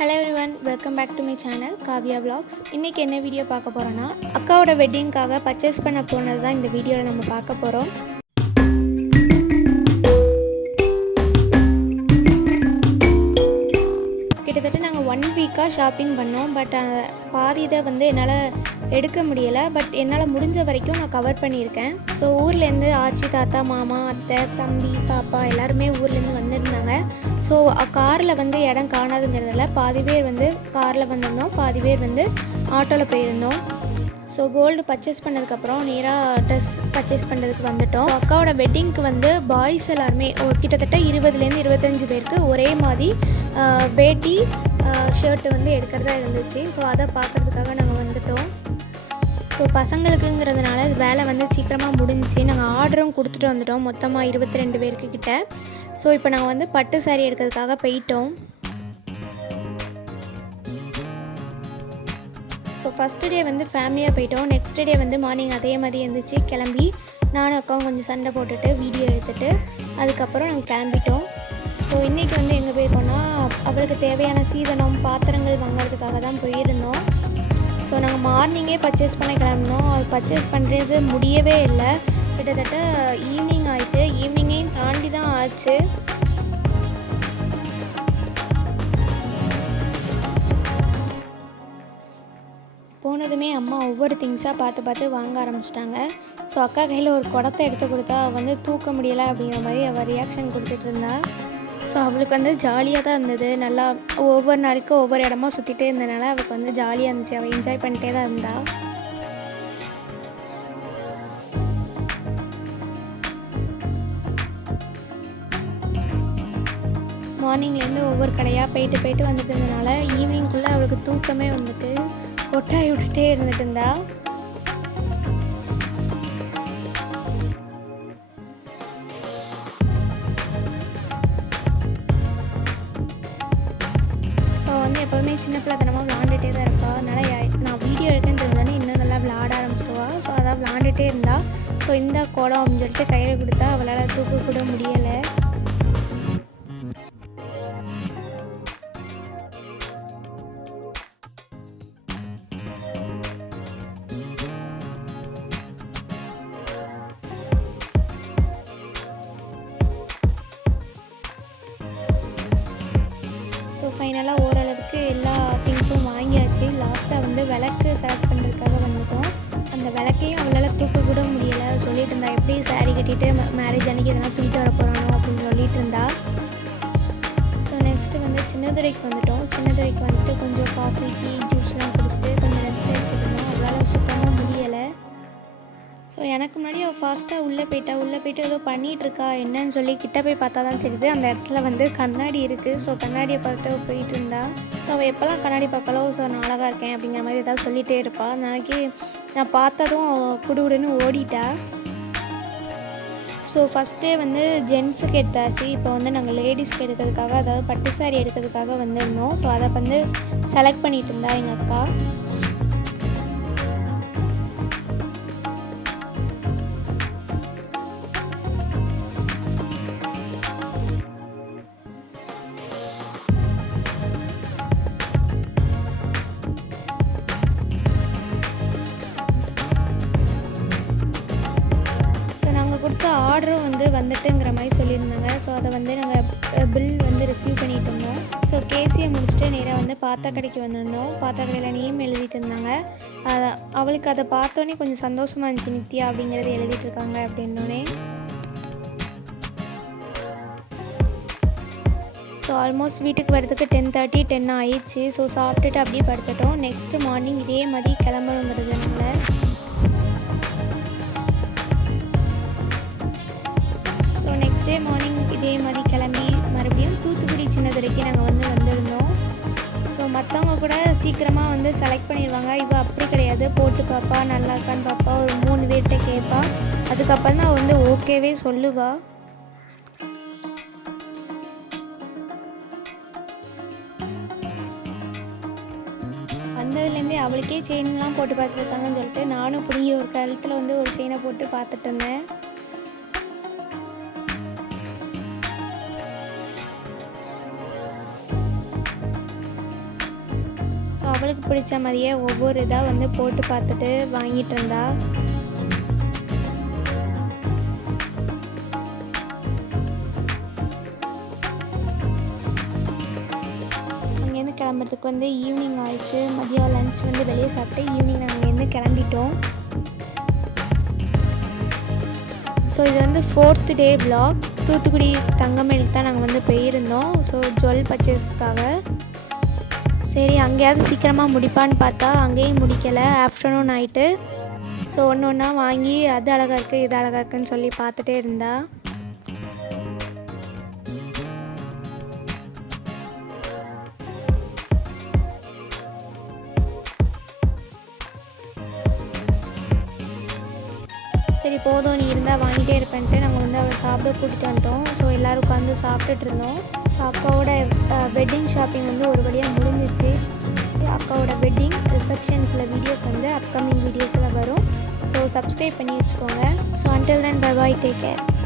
Hello everyone, welcome back to my channel Kavya Vlogs. இன்னைக்கு என்ன video பார்க்க போறோம்னா அக்காவோட வெட்டிங்காக பர்ச்சேஸ் பண்ண போனது தான் இந்த வீடியோல நம்ம பார்க்க போறோம். கிட்டத்தட்ட நாங்கள் 1 வீக்காக ஷாப்பிங் பண்ணோம். பட் பாதி இதை வந்து என்னால் எடுக்க முடியலை. பட் என்னால் முடிஞ்ச வரைக்கும் நான் கவர் பண்ணியிருக்கேன். ஸோ ஊர்லேருந்து ஆச்சி, தாத்தா, மாமா, அத்தை, தம்பி, பாப்பா எல்லாருமே ஊர்லேருந்து வந்திருந்தாங்க. ஸோ காரில் வந்து இடம் காணாதுங்கிறதுல பாதி பேர் வந்து காரில் வந்திருந்தோம், பாதி பேர் வந்து ஆட்டோவில் போயிருந்தோம். ஸோ கோல்டு பர்ச்சேஸ் பண்ணதுக்கப்புறம் நேராக ட்ரெஸ் பர்ச்சேஸ் பண்ணுறதுக்கு வந்துட்டோம். ஸோ அக்காவோட வெட்டிங்க்கு வந்து பாய்ஸ் எல்லாருமே கிட்டத்தட்ட 20லேருந்து 25 பேருக்கு ஒரே மாதிரி வேட்டி ஷர்ட்டு வந்து எடுக்கிறதா இருந்துச்சு. ஸோ அதை பார்க்குறதுக்காக நாங்கள் வந்துட்டோம். ஸோ பசங்களுக்குங்கிறதுனால வேலை வந்து சீக்கிரமாக முடிஞ்சிச்சு. நாங்கள் ஆர்டரும் கொடுத்துட்டு வந்துட்டோம் மொத்தமாக 22 பேருக்கு கிட்ட. ஸோ இப்போ நாங்கள் வந்து பட்டு சாரீ எடுக்கிறதுக்காக போயிட்டோம். ஸோ ஃபஸ்ட்டு டே வந்து ஃபேமிலியாக போயிட்டோம். நெக்ஸ்ட் டே வந்து மார்னிங் அதே மாதிரி இருந்துச்சு. கிளம்பி நானும் அக்காவும் கொஞ்சம் சண்டை போட்டுட்டு வீடியோ எடுத்துகிட்டு அதுக்கப்புறம் நாங்கள் கிளம்பிட்டோம். ஸோ இன்றைக்கி வந்து எங்கே போயிருக்கோன்னா அவளுக்கு தேவையான சீதனம் பாத்திரங்கள் வாங்கிறதுக்காக தான் போயிருந்தோம். ஸோ நாங்கள் மார்னிங்கே பர்ச்சேஸ் பண்ண கிளம்பினோம். அது பர்ச்சேஸ் பண்ணுறது முடியவே இல்லை. கிட்டத்தட்ட ஈவினிங் ஆகிட்டு, ஈவினிங்கையும் தாண்டி தான் ஆச்சு. போனதுமே அம்மா ஒவ்வொரு திங்ஸாக பார்த்து வாங்க ஆரம்பிச்சிட்டாங்க. ஸோ அக்கா கையில் ஒரு குடத்தை எடுத்து கொடுத்தா வந்து தூக்க முடியலை அப்படிங்கிற மாதிரி அவள் ரியாக்ஷன் கொடுத்துட்டு இருந்தா. ஸோ அவளுக்கு வந்து ஜாலியாக தான் இருந்தது. நல்லா ஒவ்வொரு நாளைக்கும் ஒவ்வொரு இடமா சுற்றிட்டே இருந்ததுனால அவளுக்கு வந்து ஜாலியாக இருந்துச்சு. அவள் என்ஜாய் பண்ணிட்டே தான் இருந்தா. மார்னிங்லேருந்து ஒவ்வொரு கடையாக போயிட்டு வந்துட்டு இருந்ததுனால ஈவினிங்குள்ளே அவளுக்கு தூக்கமே வந்துட்டு கொட்டாய் விட்டுட்டே இருந்துட்டு இருந்தா. ஸோ வந்து எப்போதுமே சின்ன பிள்ளைத்தனமாக விளாண்டுட்டே தான் இருப்பா. அதனால் நான் வீடியோ எடுத்துன்னு இருந்தானே இன்னும் நல்லா விளாட ஆரம்பிச்சிடுவா. ஸோ அதான் விளாண்டுட்டே இருந்தா. ஸோ இந்த குடம் அப்படின்னு சொல்லிட்டு கையில் கொடுத்தா அவளால் தூக்க கூட முடியலை. ஸோ ஃபைனலாக ஓரளவுக்கு எல்லா திங்ஸும் வாங்கியாச்சு. லாஸ்ட்டாக வந்து விளக்கு செலக்ட் பண்ணுறதுக்காக வந்துட்டோம். அந்த விளக்கையும் அவளால் தூக்க கூட முடியலை. சொல்லிட்டு இருந்தா எப்படி சாரீ கட்டிட்டு மேரேஜ் அன்றைக்கி எதனா தூக்கிட்டு வர போகிறானோ அப்படின்னு சொல்லிட்டு இருந்தா. ஸோ நெக்ஸ்ட்டு வந்து சின்னதுரைக்கு வந்துட்டோம். சின்னதுரைக்கு வந்துட்டு கொஞ்சம் காஃபி, டீ, ஜூஸ்லாம் குடிச்சிட்டு கொஞ்சம் ரெஸ்ட் எடுத்துருந்தோம். அவளால் சுத்தமாக முடியலை. ஸோ எனக்கு முன்னாடி அவள் ஃபாஸ்ட்டாக உள்ளே போயிட்டு ஏதோ பண்ணிகிட்ருக்கா. என்னன்னு சொல்லி கிட்ட போய் பார்த்தா தான் தெரியுது அந்த இடத்துல வந்து கண்ணாடி இருக்குது. ஸோ கண்ணாடியை பார்த்து போயிட்டு இருந்தா. ஸோ அவள் எப்போல்லாம் கண்ணாடி பார்க்கலோ ஸோ நான் அழகாக இருக்கேன் அப்படிங்கிற மாதிரி ஏதாவது சொல்லிகிட்டே இருப்பாள். நாளைக்கு நான் பார்த்ததும் குடுகுடுன்னு ஓடிட்டா. ஸோ ஃபஸ்ட்டே வந்து ஜென்ஸுக்கு எடுத்தாச்சு. இப்போ வந்து நாங்கள் லேடிஸ்க்கு எடுக்கிறதுக்காக, அதாவது பட்டு சாரி எடுக்கிறதுக்காக வந்திருந்தோம். ஸோ அதை வந்து செலக்ட் பண்ணிகிட்டு இருந்தா எங்கள் அக்கா. கொடுத்த ஆர்டரும் வந்து வந்துட்டுங்கிற மாதிரி சொல்லியிருந்தாங்க. ஸோ அதை வந்து நாங்கள் பில் வந்து ரிசீவ் பண்ணிட்டு இருந்தோம். ஸோ கேசியை முடிச்சுட்டு நேராக வந்து பாத்திர கடைக்கு வந்திருந்தோம். பாத்திர கடையில் நேம் எழுதிட்டு இருந்தாங்க. அவளுக்கு அதை பார்த்தோன்னே கொஞ்சம் சந்தோஷமாக இருந்துச்சு. நித்யா அப்படிங்கிறது எழுதிட்டு இருக்காங்க அப்படின்னோடனே. ஸோ ஆல்மோஸ்ட் வீட்டுக்கு வரதுக்கு 10:30 ஆயிடுச்சு. ஸோ சாப்பிட்டுட்டு அப்படியே படுத்துட்டோம். நெக்ஸ்ட்டு மார்னிங் இதே மாதிரி கிளம்பணுங்கிறதுனால நெக்ஸ்ட் டே மார்னிங் இதே மாதிரி கிளம்பி மறுபடியும் தூத்துக்குடி சின்னதுரைக்கு நாங்கள் வந்திருந்தோம். ஸோ மற்றவங்க கூட சீக்கிரமாக வந்து செலக்ட் பண்ணிடுவாங்க. இவள் அப்படி கிடையாது. போட்டு பார்ப்பா, நல்லா இருக்கான்னு பார்ப்பா, ஒரு 3 பேர்கிட்ட கேட்பா. அதுக்கப்புறம் தான் வந்து ஓகேவே சொல்லுவா. வந்ததுலேருந்தே அவளுக்கே செயின்லாம் போட்டு பார்த்துருக்காங்கன்னு சொல்லிட்டு நானும் புரிய ஒரு கழுத்தில் வந்து ஒரு செயினை போட்டு பார்த்துட்டு இருந்தேன். அவளுக்கு பிடிச்ச மாதிரியே ஒவ்வொரு இதாக வந்து போட்டு பார்த்துட்டு வாங்கிட்டு இருந்தா. அங்கேருந்து கிளம்புறதுக்கு வந்து ஈவினிங் ஆயிடுச்சு. மதியம் லன்ச் வந்து வெளியே சாப்பிட்டு ஈவினிங் நாங்கள் அங்கேருந்து கிளம்பிட்டோம். ஸோ இது வந்து 4th டே vlog. தூத்துக்குடி தங்கமயிலுக்கு தான் நாங்கள் வந்து போயிருந்தோம். ஸோ ஜுவல் பர்ச்சேஸ்க்காக. சரி அங்கேயாவது சீக்கிரமாக முடிப்பான்னு பார்த்தா அங்கேயும் முடிக்கலை. ஆஃப்டர்நூன் ஆகிட்டு. ஸோ ஒன்று ஒன்றா வாங்கி அது அழகாக இருக்குது இது அழகாக இருக்குதுன்னு சொல்லி பார்த்துட்டே இருந்தா. சரி போதும் நீ இருந்தால் வாங்கிட்டே இருப்பேன்ட்டு நாங்கள் வந்து அவளை சாப்பிட கூட்டிகிட்டு வந்துட்டோம். ஸோ எல்லோரும் உட்காந்து சாப்பிட்டுட்டு இருந்தோம். ஸோ அக்காவோட வெட்டிங் ஷாப்பிங் வந்து ஒரு வழியாக முடிஞ்சிச்சு. அக்காவோட வெட்டிங் ரிசப்ஷன்ஸில் வீடியோஸ் வந்து அப்கமிங் வீடியோஸில் வரும். ஸோ சப்ஸ்கிரைப் பண்ணி வச்சுக்கோங்க. So until then bye bye, take care.